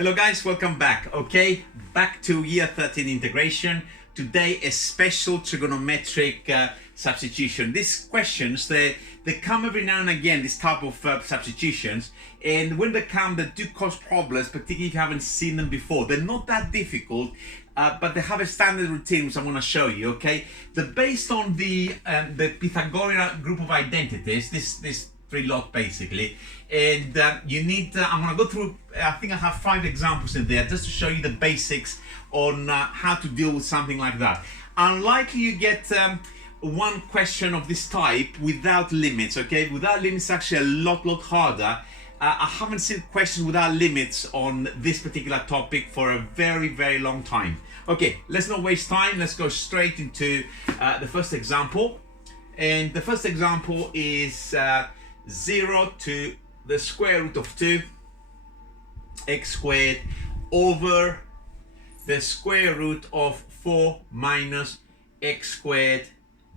Hello guys, welcome back. Okay, back to year 13 integration. Today a special trigonometric substitution. These questions, they come every now and again, this type of substitutions, and when they come, they do cause problems, particularly if you haven't seen them before. They're not that difficult, but they have a standard routine which I'm going to show you. Okay, they're based on the Pythagorean group of identities. This three lot basically, and you need I'm going to go through, I think I have 5 examples in there just to show you the basics on how to deal with something like that. Unlikely you get one question of this type without limits. Okay, without limits is actually a lot harder. I haven't seen questions without limits on this particular topic for a very long time. Okay, let's not waste time, let's go straight into the first example. And the first example is 0 to the square root of 2 x squared over the square root of 4 minus x squared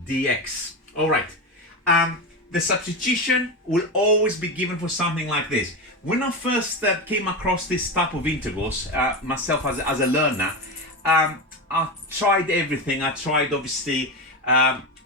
dx. All right, the substitution will always be given for something like this. When I first came across this type of integrals, myself as a learner, I tried everything. I tried obviously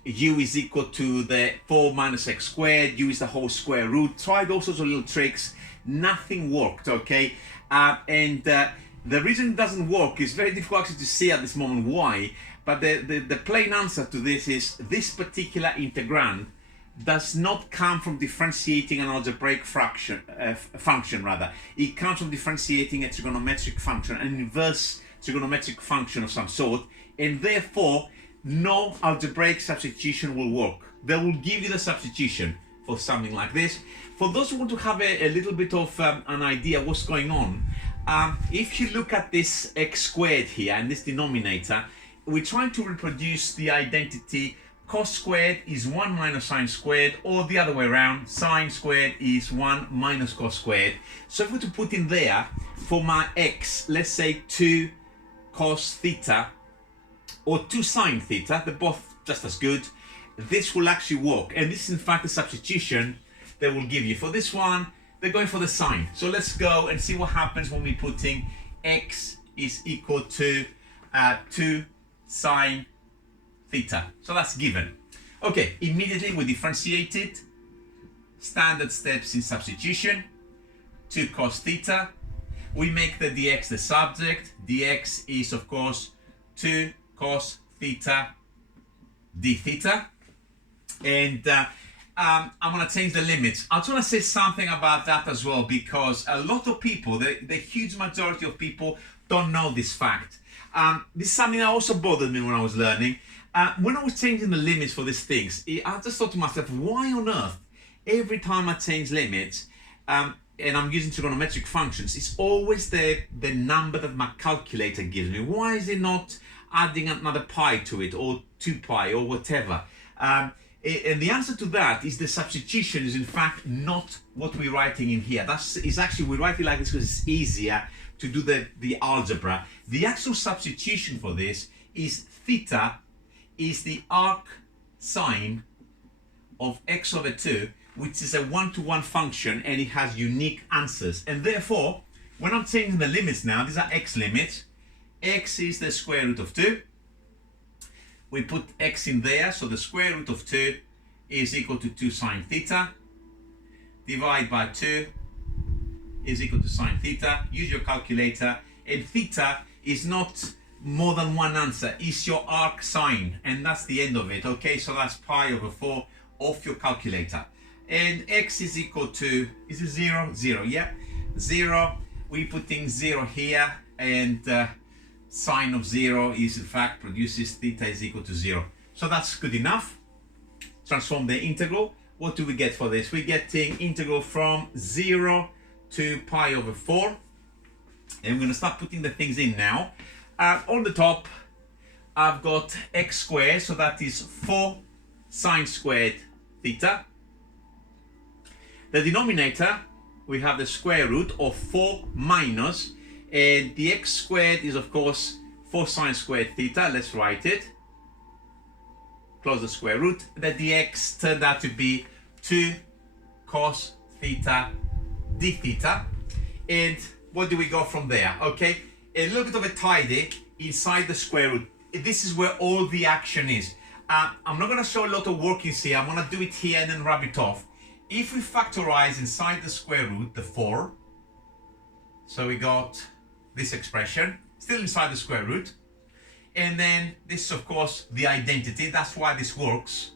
u is equal to the 4 minus x squared, u is the whole square root, tried all sorts of little tricks, nothing worked. Okay, and the reason it doesn't work is very difficult actually to see at this moment why, but the plain answer to this is this particular integrand does not come from differentiating an algebraic function. It comes from differentiating a trigonometric function, an inverse trigonometric function of some sort, and therefore no algebraic substitution will work. They will give you the substitution for something like this. For those who want to have a little bit of an idea what's going on, if you look at this x squared here and this denominator, we're trying to reproduce the identity cos squared is 1 minus sine squared, or the other way around, sine squared is 1 minus cos squared. So if we were to put in there for my x, let's say 2 cos theta or 2 sine theta, they're both just as good, this will actually work. And this is in fact the substitution they will give you. For this one, they're going for the sine. So let's go and see what happens when we're putting x is equal to 2 sine theta. So that's given. Okay, immediately we differentiate it. Standard steps in substitution. 2 cos theta. We make the dx the subject. Dx is of course 2 cos theta d theta, and I'm going to change the limits. I just want to say something about that as well, because a lot of people, the huge majority of people, don't know this fact. This is something that also bothered me when I was learning. When I was changing the limits for these things, I just thought to myself, why on earth every time I change limits and I'm using trigonometric functions, it's always the number that my calculator gives me? Why is it not adding another pi to it, or 2 pi, or whatever? And the answer to that is the substitution is in fact not what we're writing in here. Is actually, we write it like this because it's easier to do the algebra. The actual substitution for this is theta is the arc sine of x over 2, which is a one-to-one function, and it has unique answers. And therefore, when I'm changing the limits now, these are x limits. X is the square root of 2. We put x in there, so the square root of 2 is equal to 2 sine theta. Divide by 2 is equal to sine theta. Use your calculator, and theta is not more than one answer. It's your arc sine, and that's the end of it. Okay, so that's pi over 4 off your calculator. And x is equal to, is it 0? 0, yeah, 0. We're putting 0 here, and sine of 0 is in fact produces theta is equal to 0. So that's good enough. Transform the integral. What do we get for this? We're getting integral from 0 to pi over 4. And we're going to start putting the things in now. On the top, I've got x squared, so that is 4 sine squared theta. The denominator, we have the square root of 4 minus, and the x squared is of course 4 sine squared theta. Let's write it. Close the square root. The dx turned out to be 2 cos theta d theta. And what do we go from there? Okay, a little bit of a tidy inside the square root. This is where all the action is. I'm not going to show a lot of workings here. I'm going to do it here and then rub it off. If we factorize inside the square root the 4, so we got this expression still inside the square root, and then this is of course the identity. That's why this works.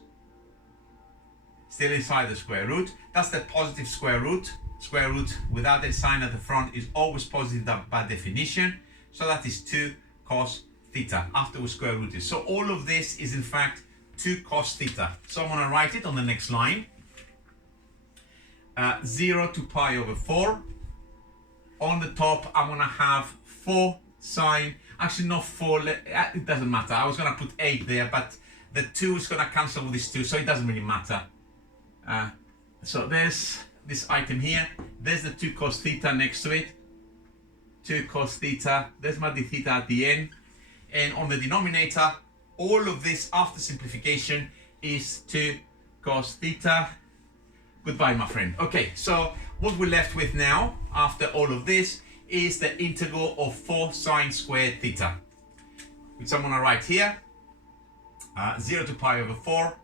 Still inside the square root. That's the positive square root. Square root without a sign at the front is always positive by definition. So that is 2 cos theta after we square root it. So all of this is in fact 2 cos theta. So I'm going to write it on the next line. 0 to pi over 4. On the top I'm going to have 4 sine. Actually not 4. It doesn't matter. I was going to put 8 there, but the 2 is going to cancel with this 2, so it doesn't really matter. So there's this item here. There's the 2 cos theta next to it. 2 cos theta. There's my d theta at the end. And on the denominator, all of this after simplification is 2 cos theta. Goodbye, my friend. Okay, so what we're left with now, after all of this, is the integral of 4 sine squared theta, which I'm going to write here. 0 to pi over 4,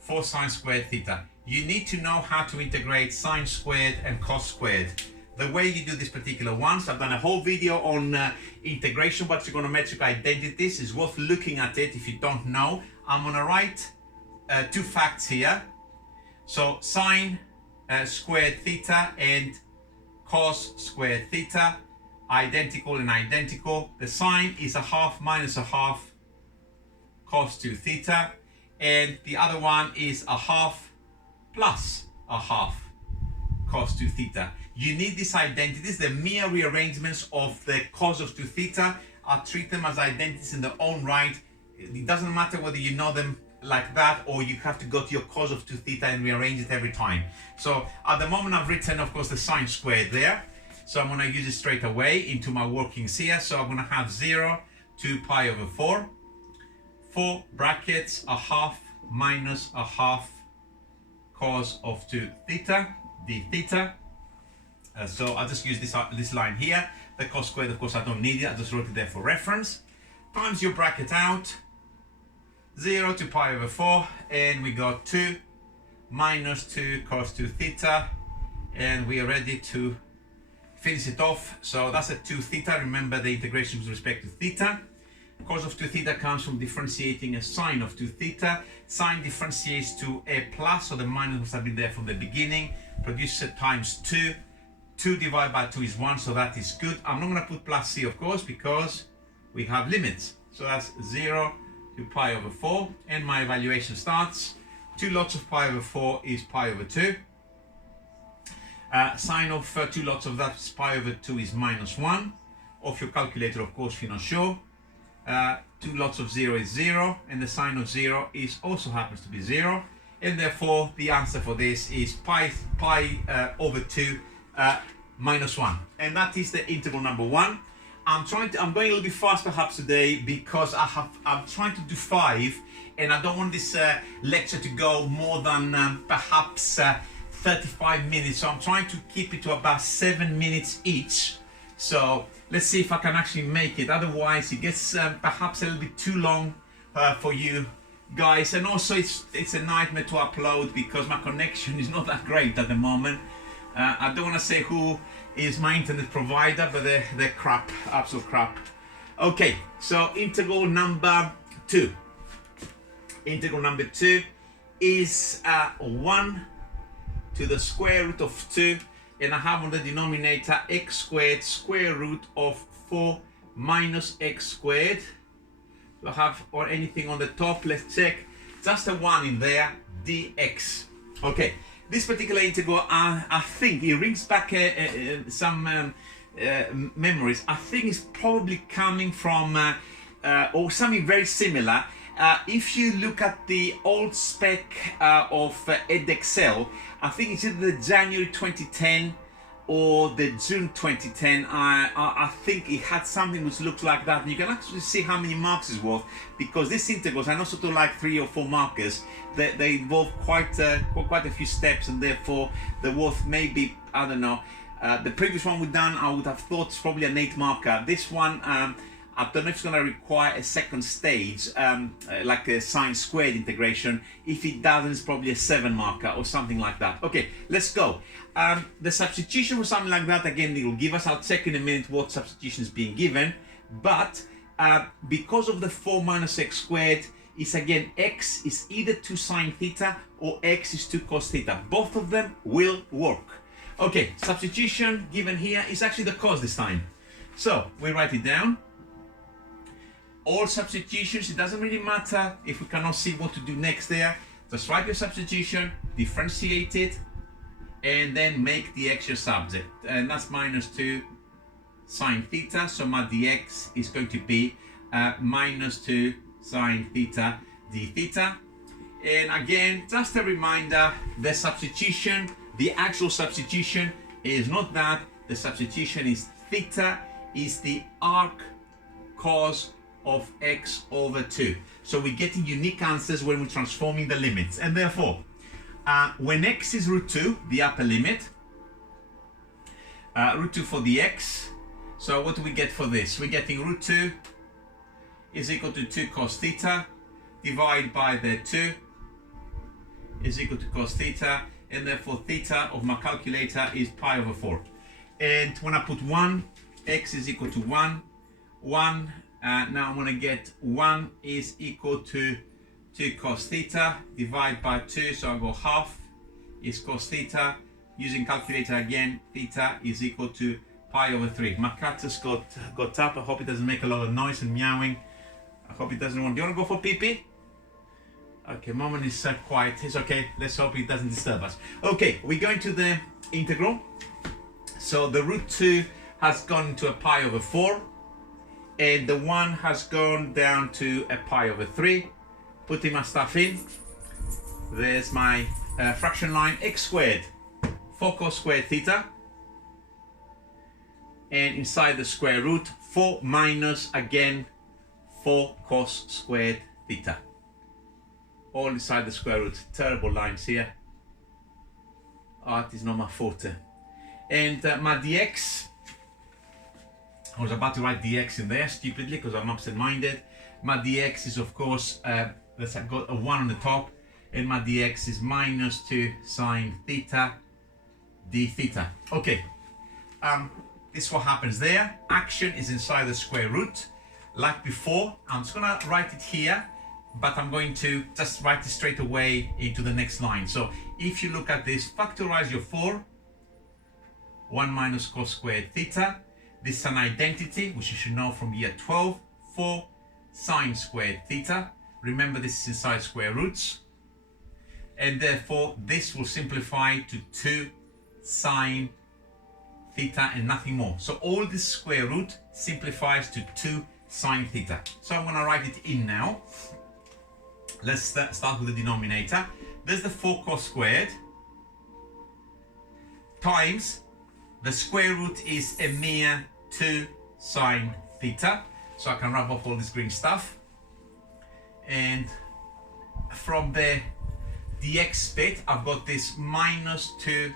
4 sine squared theta. You need to know how to integrate sine squared and cos squared. The way you do this particular ones, I've done a whole video on integration by trigonometric identities. It's worth looking at it if you don't know. I'm going to write 2 facts here. So sine squared theta and cos squared theta, identical and identical. The sine is 1/2 minus 1/2 cos 2 theta, and the other one is 1/2 plus 1/2 cos 2 theta. You need these identities. The mere rearrangements of the cos of 2 theta. I'll treat them as identities in their own right. It doesn't matter whether you know them like that or you have to go to your cos of 2 theta and rearrange it every time. So at the moment I've written of course the sine squared there, so I'm going to use it straight away into my workings here. So I'm going to have 0 to pi over 4, 4 brackets 1/2 minus 1/2 cos of 2 theta d theta. So I'll just use this line here. The cos squared, of course I don't need it, I just wrote it there for reference. Times your bracket out, 0 to pi over 4, and we got 2 minus 2 cos 2 theta, and we are ready to finish it off. So that's a 2 theta. Remember the integration with respect to theta. Cos of 2 theta comes from differentiating a sine of 2 theta. Sine differentiates to a plus, so the minus must have been there from the beginning. Produces it times 2. 2 divided by 2 is 1, so that is good. I'm not going to put plus c, of course, because we have limits. So that's 0 to pi over 4, and my evaluation starts. 2 lots of pi over 4 is pi over 2. Sine of 2 lots of that is pi over 2 is minus 1. Off your calculator, of course, if you're not sure. 2 lots of 0 is 0, and the sine of 0 is also happens to be 0, and therefore the answer for this is pi over 2 minus 1, and that is the integral number 1. I'm going a little bit fast perhaps today because I'm trying to do 5, and I don't want this lecture to go more than perhaps 35 minutes. So I'm trying to keep it to about 7 minutes each. So let's see if I can actually make it. Otherwise, it gets perhaps a little bit too long for you guys, and also it's a nightmare to upload because my connection is not that great at the moment. I don't want to say who is my internet provider, but they're crap, absolute crap. Okay, so integral number 2. Integral number 2 is 1 to the square root of 2, and I have on the denominator x squared square root of 4 minus x squared. Do I have or anything on the top? Let's check. Just a 1 in there, dx. Okay. This particular integral, I think it brings back some memories. I think it's probably coming from or something very similar. If you look at the old spec of Edexcel, I think it's either the January 2010 or the June 2010. I think it had something which looks like that. And you can actually see how many marks it's worth, because these integrals are not sort of like 3 or 4 markers. They involve quite a few steps, and therefore the worth may be, I don't know, The previous one we've done, I would have thought it's probably an 8 marker. This one, I don't know if it's going to require a second stage, like a sine squared integration. If it doesn't, it's probably a 7 marker or something like that. Okay, let's go. The substitution for something like that, again, it will give us, I'll check in a minute what substitution is being given. But because of the 4 minus x squared, is again, x is either 2 sine theta or x is 2 cos theta. Both of them will work. Okay, substitution given here is actually the cos this time. So we write it down. All substitutions, it doesn't really matter if we cannot see what to do next there. Just write your substitution, differentiate it, and then make the x your subject. And that's minus 2 sine theta. So my dx is going to be minus 2 sine theta d theta. And again, just a reminder, the substitution, the actual substitution is not that. The substitution is theta is the arc cos of x over 2. So we're getting unique answers when we're transforming the limits. And therefore, when x is root 2, the upper limit, root 2 for the x. So what do we get for this? We're getting root 2 is equal to 2 cos theta divided by the 2 is equal to cos theta, and therefore theta of my calculator is pi over 4. And when I put 1, x is equal to 1, now I'm going to get 1 is equal to 2 cos theta divided by 2, so I'll go half is cos theta. Using calculator again, theta is equal to pi over 3. My cat just got up. I hope it doesn't make a lot of noise and meowing. I hope it doesn't want. Do you want to go for pee-pee? Okay, Mom is quiet. It's okay. Let's hope it doesn't disturb us. Okay, we're going to the integral. So the root 2 has gone into a pi over 4, and the 1 has gone down to a pi over 3. Putting my stuff in. There's my fraction line. X squared, 4 cos squared theta. And inside the square root, 4 minus, again, 4 cos squared theta. All inside the square root. Terrible lines here. Art is not my forte. And my dx, I was about to write dx in there stupidly because I'm absent-minded. My dx is, of course, let's have got a 1 on the top, and my dx is minus 2 sine theta d theta. Okay, this is what happens there. Action is inside the square root. Like before, I'm just gonna write it here, but I'm going to just write it straight away into the next line. So if you look at this, factorize your 4, 1 minus cos squared theta. This is an identity, which you should know from year 12, 4 sine squared theta. Remember, this is inside square roots. And therefore, this will simplify to 2 sine theta and nothing more. So all this square root simplifies to 2 sine theta. So I'm going to write it in now. Let's start with the denominator. There's the 4 cos squared times the square root is a mere 2 sine theta. So I can rub off all this green stuff. And from the dx bit, I've got this minus 2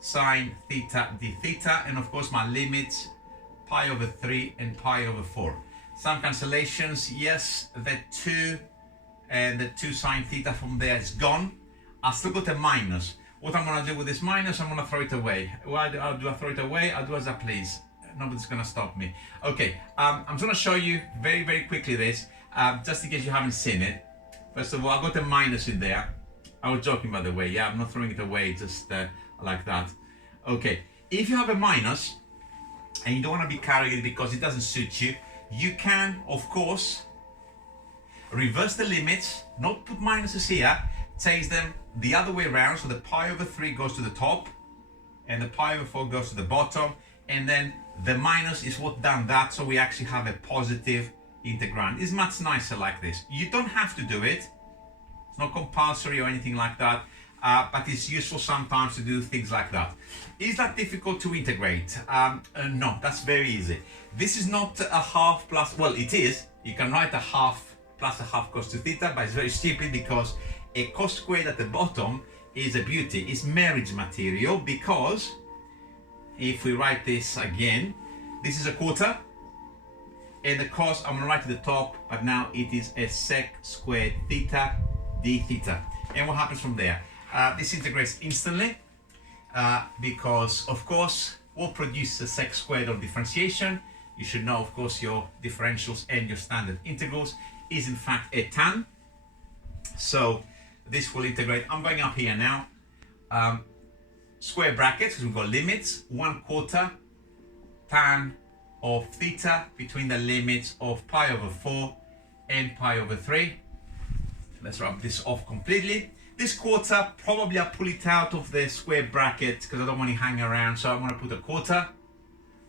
sine theta d theta. And of course, my limits, pi over 3 and pi over 4. Some cancellations, yes, the 2 and the 2 sine theta from there is gone. I still got a minus. What I'm going to do with this minus, I'm going to throw it away. Why do I throw it away? I'll do as I please. Nobody's going to stop me. Okay, I'm just going to show you very, very quickly this, just in case you haven't seen it. First of all, I got a minus in there. I was joking, by the way. Yeah, I'm not throwing it away just like that. Okay, if you have a minus and you don't want to be carrying it because it doesn't suit you, you can, of course, reverse the limits, not put minuses here, change them the other way around. So the pi over 3 goes to the top and the pi over 4 goes to the bottom, and then the minus is what done that, so we actually have a positive integrand. It's much nicer like this. You don't have to do it. It's not compulsory or anything like that, but it's useful sometimes to do things like that. Is that difficult to integrate? No, that's very easy. This is not a half plus, well, it is. You can write a half plus a half cos 2 theta, but it's very stupid because a cos squared at the bottom is a beauty. It's marriage material because if we write this again, this is a quarter, and the cos I'm gonna write at the top, but now it is a sec squared theta d theta. And what happens from there? This integrates instantly because of course what produces a sec squared of differentiation, you should know of course your differentials and your standard integrals, is in fact a tan. So this will integrate. I'm going up here now. Square brackets, we've got limits, 1/4 tan of theta between the limits of pi over 4 and pi over 3. Let's rub this off completely. This quarter, probably I'll pull it out of the square bracket because I don't want it hanging around. So I'm going to put a quarter,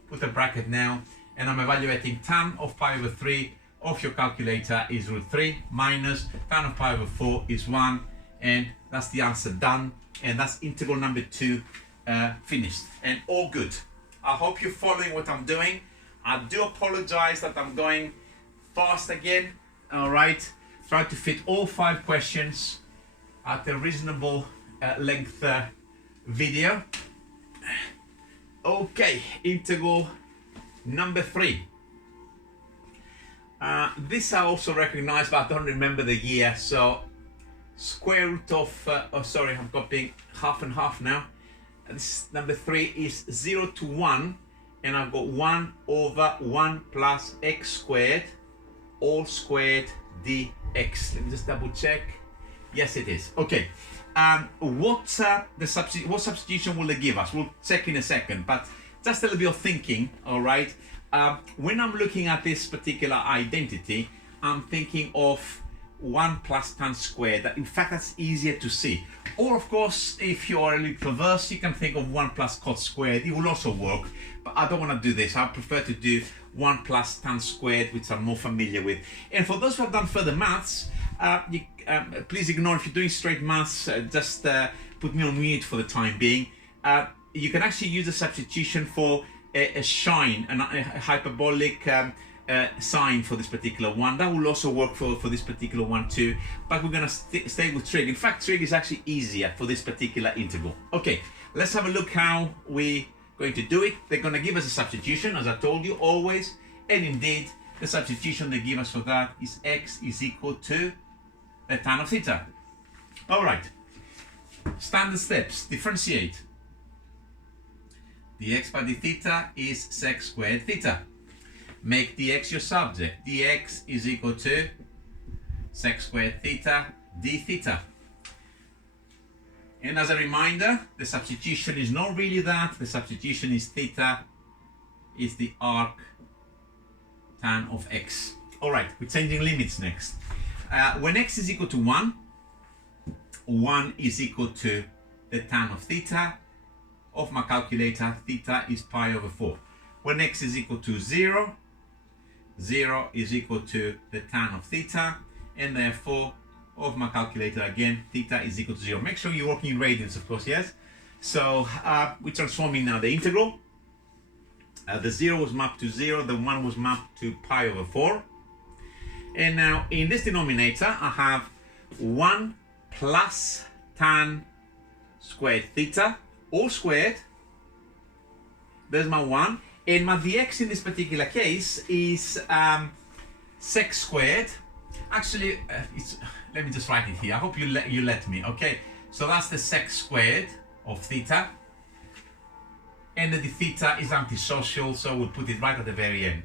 put a bracket now, and I'm evaluating tan of pi over 3 of your calculator is √3 minus tan of pi over 4 is 1, and that's the answer done. And that's integral number 2 finished and all good. I hope you're following what I'm doing. I do apologize that I'm going fast again. All right, try to fit all 5 questions at a reasonable length video. Okay, integral number 3. This I also recognize, but I don't remember the year. So square root of, oh sorry, I'm copying half and half now. This number 3 is 0 to 1, and I've got 1 over 1 plus x squared all squared dx. Let me just double check. Yes, it is. Okay. What substitution will they give us? We'll check in a second, but just a little bit of thinking, all right? When I'm looking at this particular identity, I'm thinking of 1 plus tan squared. In fact, that's easier to see. Or of course, if you're a little perverse, you can think of 1 plus cot squared. It will also work, but I don't want to do this. I prefer to do 1 plus tan squared, which I'm more familiar with. And for those who have done further maths, please ignore if you're doing straight maths, just put me on mute for the time being. You can actually use a substitution for a sign, a hyperbolic sign for this particular one. That will also work for this particular one too, but we're going to stay with trig. In fact, trig is actually easier for this particular integral. Okay, let's have a look how we're going to do it. They're going to give us a substitution, as I told you, always, and indeed the substitution they give us for that is x is equal to the tan of theta. All right, standard steps. Differentiate. dx by d theta is sec squared theta. Make dx your subject. dx is equal to sec squared theta d theta. And as a reminder, the substitution is not really that. The substitution is theta is the arc tan of x. All right, we're changing limits next. When x is equal to 1, 1 is equal to the tan of theta. Of my calculator, theta is pi over 4. When x is equal to 0, 0 is equal to the tan of theta, and therefore, of my calculator again, theta is equal to 0. Make sure you're working in radians, of course, yes? So we're transforming now the integral. The 0 was mapped to 0, the 1 was mapped to pi over 4. And now in this denominator, I have 1 plus tan squared theta, all squared. There's my 1. And my dx in this particular case is sec squared. Actually, let me just write it here. I hope you let me. Okay, so that's the sec squared of theta. And the d theta is antisocial, so we'll put it right at the very end.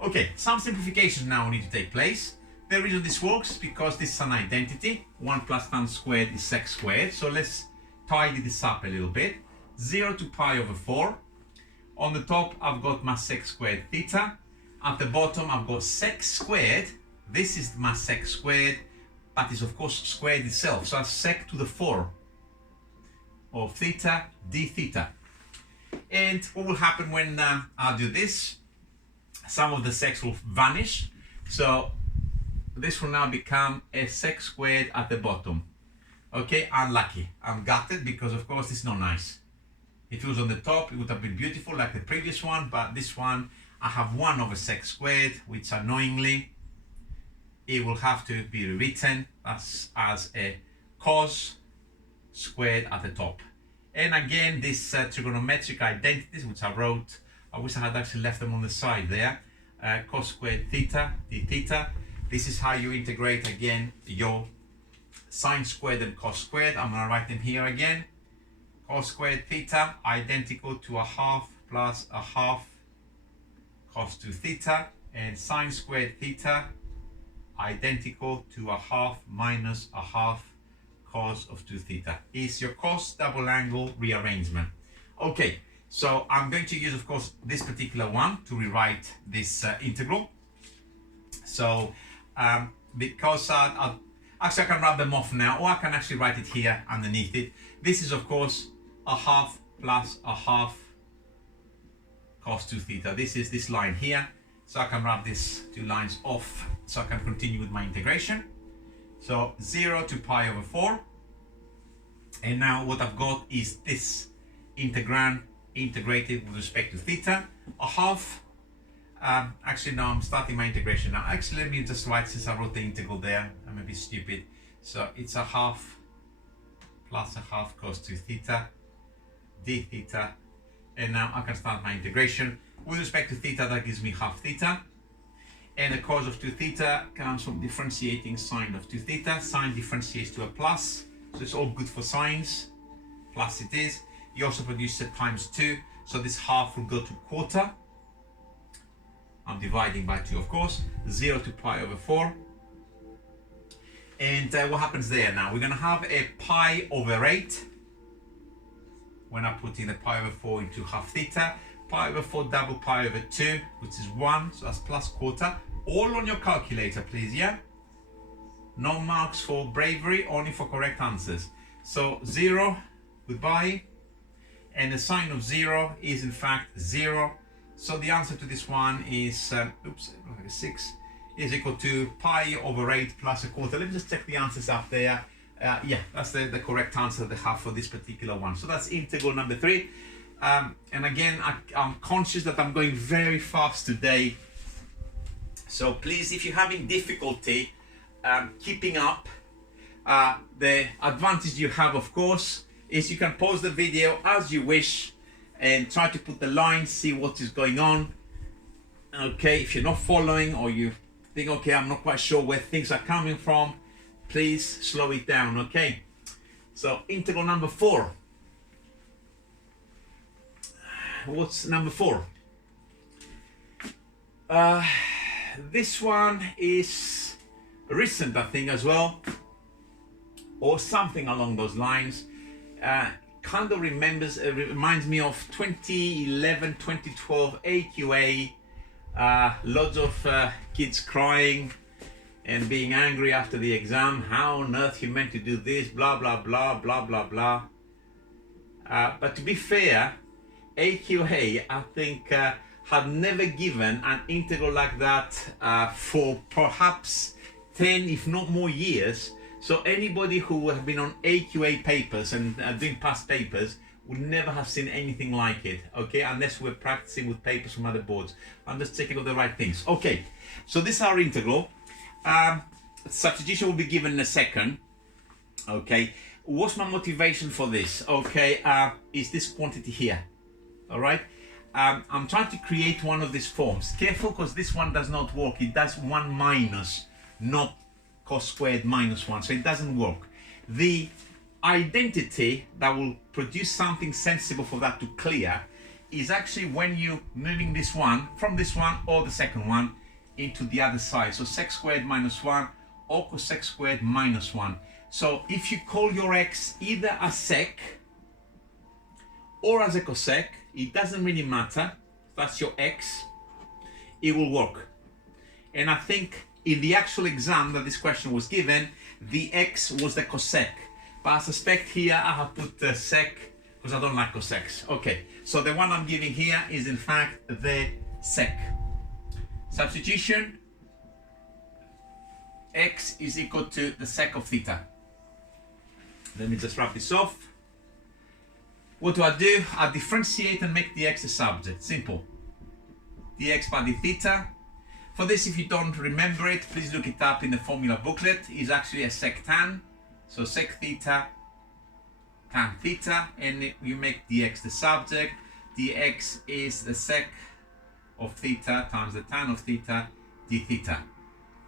Okay, some simplifications now need to take place. The reason this works is because this is an identity. 1 plus tan squared is sec squared. So let's tidy this up a little bit. 0 to pi over 4. On the top, I've got my sec squared theta. At the bottom, I've got sec squared. This is my sec squared, but it's of course squared itself. So that's sec to the 4 of theta d theta. And what will happen when I do this? Some of the secs will vanish. So this will now become a sec squared at the bottom. Okay, unlucky. I'm gutted because of course this is not nice. If it was on the top, it would have been beautiful like the previous one, but this one, I have 1 over sec squared, which annoyingly, it will have to be rewritten as a cos squared at the top. And again, this trigonometric identities, which I wrote, I wish I had actually left them on the side there. Cos squared theta, d theta. This is how you integrate again your sine squared and cos squared. I'm going to write them here again. Cos squared theta identical to a half plus a half cos 2 theta, and sine squared theta identical to a half minus a half cos of 2 theta. Is your cos double angle rearrangement. Okay, so I'm going to use, of course, this particular one to rewrite this integral. So because actually I can rub them off now, or I can actually write it here underneath it. This is, of course, a half plus a half cos 2 theta. This is this line here. So I can rub these two lines off so I can continue with my integration. So 0 to pi over 4. And now what I've got is this integrand integrated with respect to theta. A half. Actually, no, I'm starting my integration now. Actually, let me just write, since I wrote the integral there. I'm a bit stupid. So it's a half plus a half cos 2 theta d theta. And now I can start my integration. With respect to theta, that gives me half theta. And the cos of 2 theta comes from differentiating sine of 2 theta. Sine differentiates to a plus. So it's all good for sines. Plus it is. You also produce it times 2. So this half will go to quarter. I'm dividing by 2, of course. 0 to pi over 4. And what happens there now? We're going to have a pi over 8. When I put in the pi over 4 into half theta. Pi over 4 double pi over 2, which is 1. So that's plus quarter. All on your calculator, please, yeah? No marks for bravery, only for correct answers. So 0, goodbye. And the sign of 0 is in fact 0. So the answer to this one is, 6, is equal to pi over 8 plus a quarter. Let me just check the answers up there. Yeah, that's the correct answer they have for this particular one. So that's integral number 3. And again, I'm conscious that I'm going very fast today. So please, if you're having difficulty keeping up, the advantage you have, of course, is you can pause the video as you wish and try to put the lines, see what is going on. Okay, if you're not following or you think, okay, I'm not quite sure where things are coming from, please slow it down, okay? So integral number 4. What's number 4? This one is recent, I think, as well, or something along those lines. Kind of reminds me of 2011, 2012 AQA. Lots of kids crying and being angry after the exam. How on earth you meant to do this? Blah blah blah blah blah blah. But to be fair, AQA, I think, had never given an integral like that for perhaps 10, if not more years. So anybody who have been on AQA papers and doing past papers would never have seen anything like it, okay? Unless we're practicing with papers from other boards. I'm just checking all the right things. Okay, so this is our integral. Substitution will be given in a second, okay? What's my motivation for this? Okay, is this quantity here, all right? I'm trying to create one of these forms. Careful, because this one does not work. It does 1 minus, not cos squared minus 1, so it doesn't work. The identity that will produce something sensible for that to clear is actually when you're moving this one from this one or the second one into the other side. So sec squared minus 1 or cosec squared minus 1. So if you call your x either a sec or as a cosec, it doesn't really matter. That's your x. It will work. And I think in the actual exam that this question was given, the x was the cosec. But I suspect here I have put the sec because I don't like cosecs. Okay, so the one I'm giving here is in fact the sec. Substitution, x is equal to the sec of theta. Let me just wrap this off. What do? I differentiate and make the x a subject. Simple. dx by d theta. For this, if you don't remember it, please look it up in the formula booklet. Is actually a sec tan. So sec theta tan theta, and you make dx the subject. Dx is the sec of theta times the tan of theta d theta.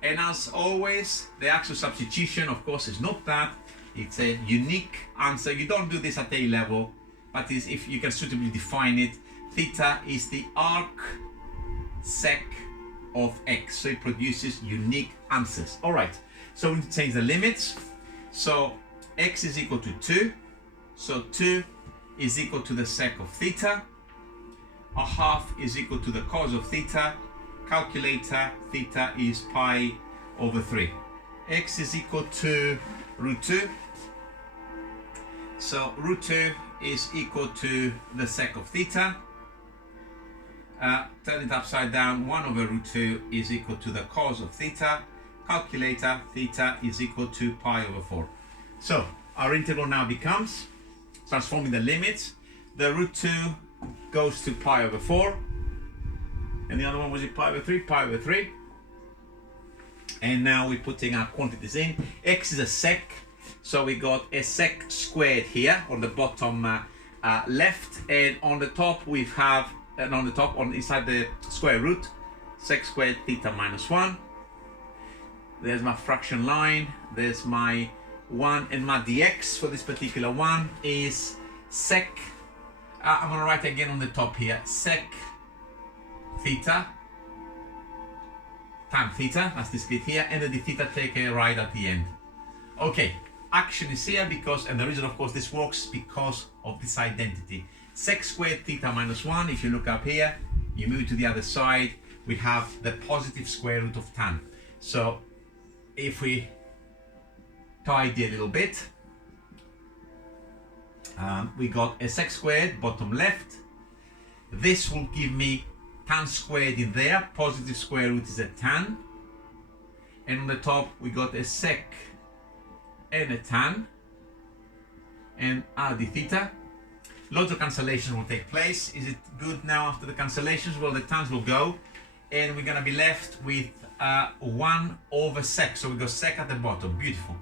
And as always, the actual substitution, of course, is not that. It's a unique answer. You don't do this at A level, but if you can suitably define it, theta is the arc sec of x, so it produces unique answers. All right, so we need to change the limits. So x is equal to 2, so 2 is equal to the sec of theta. A half is equal to the cos of theta. Calculator, theta is pi over 3. X is equal to root 2. So root 2 is equal to the sec of theta. Turn it upside down, 1 over root 2 is equal to the cos of theta. Calculator, theta is equal to pi over 4. So our integral now becomes, transforming the limits, the root 2 goes to pi over 4. And the other one was it pi over 3? Pi over 3. And now we're putting our quantities in. X is a sec, so we got a sec squared here on the bottom left, and on the top we have, and on the top, on inside the square root, sec squared theta minus 1. There's my fraction line, there's my 1, and my dx for this particular one is sec, I'm going to write again on the top here, sec theta, tan theta, that's this bit here, and then the theta take a right at the end. Okay, action is here because, and the reason of course this works because of this identity. Sec squared theta minus 1, if you look up here, you move to the other side, we have the positive square root of tan. So if we tidy a little bit, we got a sec squared bottom left. This will give me tan squared in there, positive square root is a tan, and on the top we got a sec and a tan, and the theta. Lots of cancellations will take place. Is it good now after the cancellations? Well, the tans will go, and we're gonna be left with 1 over sec, so we got sec at the bottom, beautiful,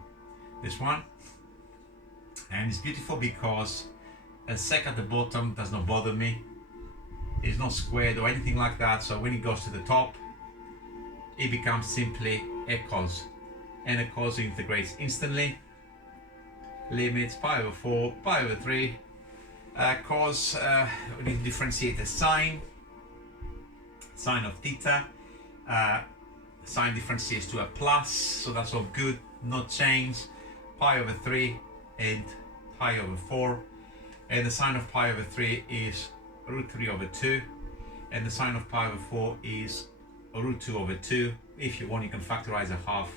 this one, and it's beautiful because a sec at the bottom does not bother me. It's not squared or anything like that, so when it goes to the top it becomes simply a cos, and a cos integrates instantly. Limits pi over 4, pi over 3, cos, we need to differentiate the sine of theta, sine differentiates to a plus, so that's all good, no change, pi over 3 and pi over 4, and the sine of pi over 3 is root 3 over 2, and the sine of pi over 4 is root 2 over 2. If you want, you can factorize a half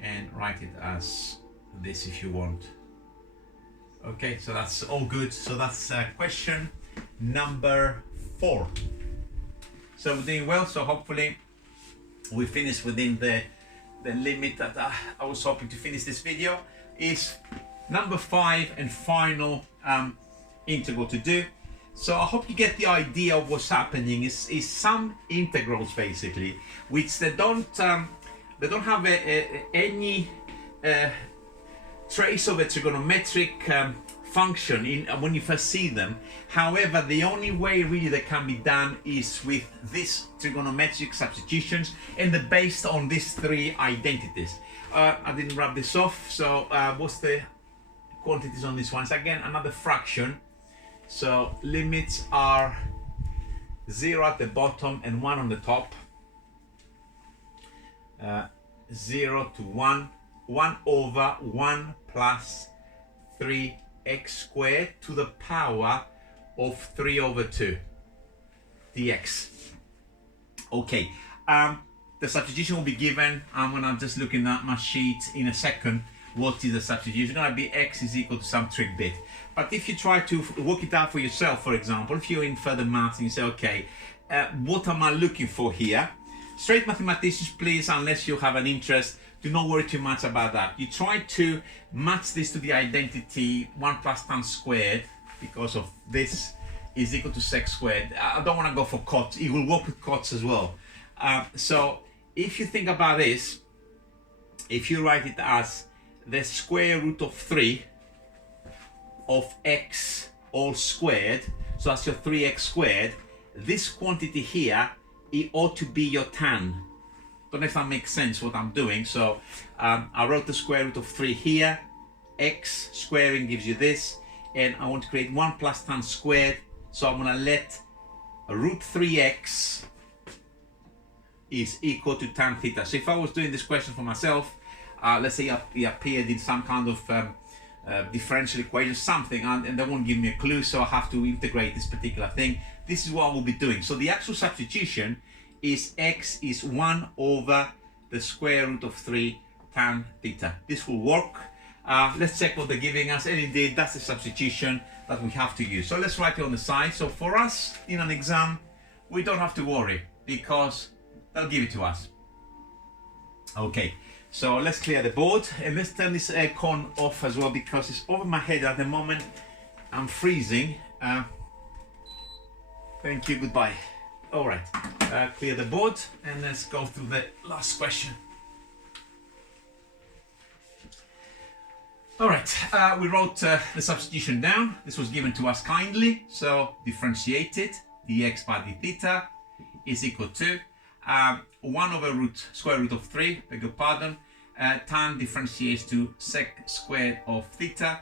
and write it as this if you want. Okay, so that's all good. So that's question number 4. So we're doing well, so hopefully we finish within the limit that I was hoping to finish this video. Is number 5 and final integral to do. So I hope you get the idea of what's happening. Is some integrals basically, which they don't have any trace of a trigonometric function in when you first see them. However, the only way really that can be done is with these trigonometric substitutions, and they're based on these 3 identities. I didn't rub this off, so what's the quantities on this one? So again, another fraction. So limits are 0 at the bottom and 1 on the top. 0 to 1, 1 over 1 plus 3x squared to the power of 3 over 2 dx. Okay, the substitution will be given. I'm gonna just looking at my sheet in a second. What is the substitution? It's gonna be x is equal to some trig bit. But if you try to work it out for yourself, for example, if you're in further maths and you say, okay, what am I looking for here? Straight mathematicians, please, unless you have an interest, do not worry too much about that. You try to match this to the identity 1 plus tan squared, because of this is equal to sec squared. I don't want to go for cots. It will work with cots as well. So if you think about this, if you write it as the square root of 3 of x all squared, so that's your 3x squared, this quantity here, it ought to be your tan. Don't know if that makes sense what I'm doing. So I wrote the square root of 3 here, x squaring gives you this, and I want to create 1 plus tan squared, so I'm going to let root 3x is equal to tan theta. So if I was doing this question for myself, let's say it appeared in some kind of differential equation, something, and they won't give me a clue, so I have to integrate this particular thing. This is what we'll be doing. So the actual substitution is x is 1 over the square root of 3 tan theta. This will work. Let's check what they're giving us, and indeed that's the substitution that we have to use. So let's write it on the side. So for us in an exam, we don't have to worry because they'll give it to us. Okay, so let's clear the board and let's turn this aircon off as well because it's over my head at the moment. I'm freezing. Thank you, goodbye. All right, clear the board and let's go through the last question. All right, we wrote the substitution down. This was given to us kindly, so differentiated dx by d theta is equal to 1 over square root of 3, beg your pardon, tan differentiates to sec squared of theta,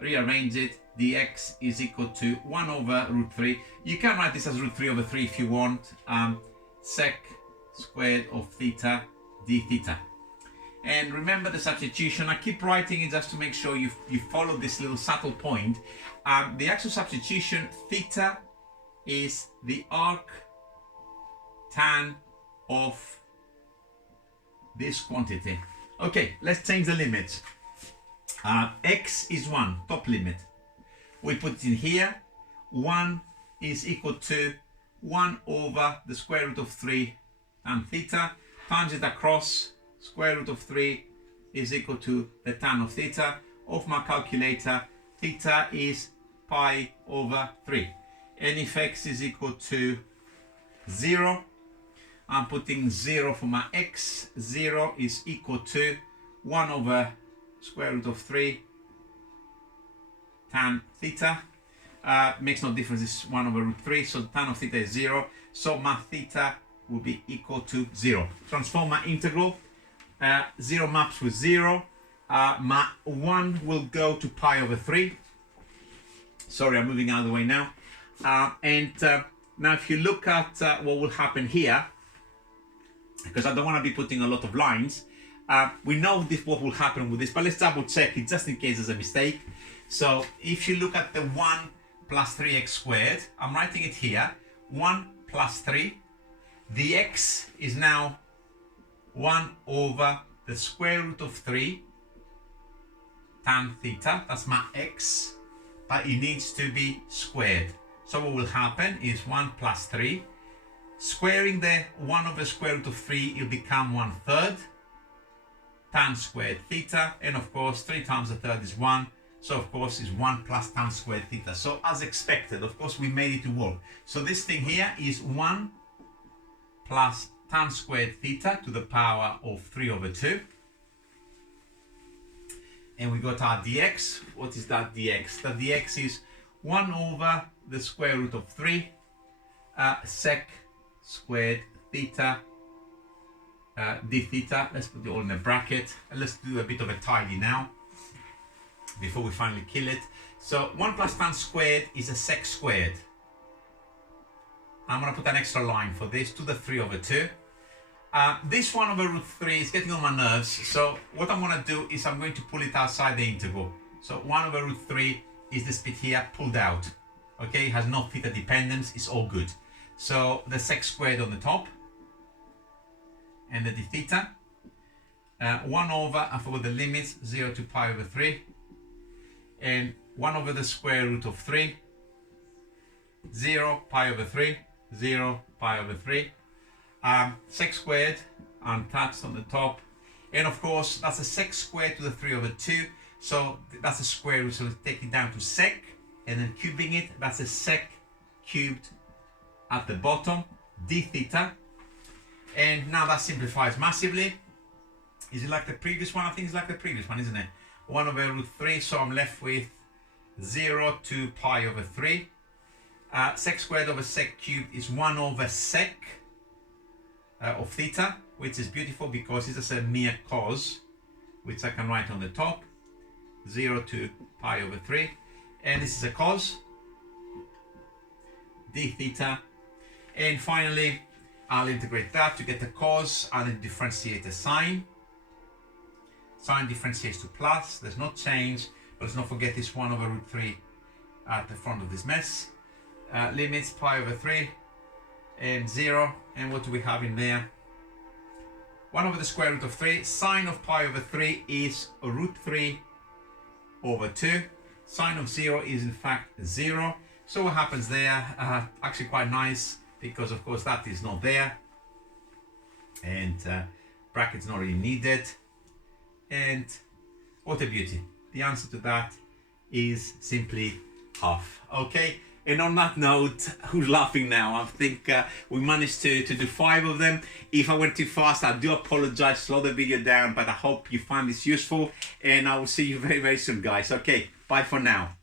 rearrange it, dx is equal to 1 over root 3. You can write this as root 3 over 3 if you want, sec squared of theta d theta. And remember the substitution, I keep writing it just to make sure you follow this little subtle point. The actual substitution, theta is the arc tan of this quantity. Okay, let's change the limits. X is 1, top limit. We put it in here. 1 is equal to 1 over the square root of 3 tan theta, times it across. Square root of 3 is equal to the tan of theta. Of my calculator, theta is pi over 3. And if x is equal to 0, I'm putting 0 for my x. 0 is equal to 1 over square root of 3 tan theta. Makes no difference, it's 1 over root 3, so tan of theta is 0. So my theta will be equal to 0. Transform my integral. 0 maps with 0. My 1 will go to pi over 3. Sorry, I'm moving out of the way now. Now if you look at what will happen here, because I don't want to be putting a lot of lines, we know what will happen with this, but let's double check it just in case there's a mistake. So if you look at the 1 plus 3x squared, I'm writing it here, 1 plus 3. The x is now 1 over the square root of 3 tan theta, that's my x, but it needs to be squared. So what will happen is 1 plus 3, squaring the 1 over square root of 3, it'll become 1/3 tan squared theta, and of course 3 times a third is 1, so of course is 1 plus tan squared theta. So as expected, of course we made it to work. So this thing here is 1 plus tan squared theta to the power of 3 over 2. And we got our dx. What is that dx? The dx is 1 over the square root of 3 sec squared theta d theta. Let's put it all in a bracket. And let's do a bit of a tidy now before we finally kill it. So 1 plus tan squared is a sec squared. I'm going to put an extra line for this to the 3 over 2. This 1 over root 3 is getting on my nerves, so what I'm going to do is I'm going to pull it outside the integral. So 1 over root 3 is this bit here pulled out. Okay, it has no theta dependence, it's all good. So the sec squared on the top and the d theta. 1 over, I forgot the limits, 0 to pi over 3. And 1 over the square root of 3. 0 pi over 3. 0 pi over 3. Sec squared untouched on the top, and of course that's a sec squared to the 3 over 2, so that's a square root, so let's take it down to sec, and then cubing it, that's a sec cubed at the bottom, d theta. And now that simplifies massively. Is it like the previous one? I think it's like the previous one, isn't it? 1 over root 3, so I'm left with 0 to pi over 3. Sec squared over sec cubed is 1 over sec of theta, which is beautiful because it's just a mere cos, which I can write on the top. 0 to pi over 3. And this is a cos, d theta. And finally, I'll integrate that to get the cos and then differentiate the sine. Sine differentiates to plus, there's no change, but let's not forget this 1 over root 3 at the front of this mess. Limits pi over 3 and 0. And what do we have in there? 1 over the square root of 3. Sine of pi over 3 is root 3 over 2. Sine of 0 is in fact 0. So what happens there? Actually quite nice, because of course that is not there. And brackets not really needed. And what a beauty. The answer to that is simply half. Okay, and on that note, who's laughing now? I think we managed to do 5 of them. If I went too fast, I do apologize, slow the video down, but I hope you find this useful, and I will see you very, very soon, guys. Okay, bye for now.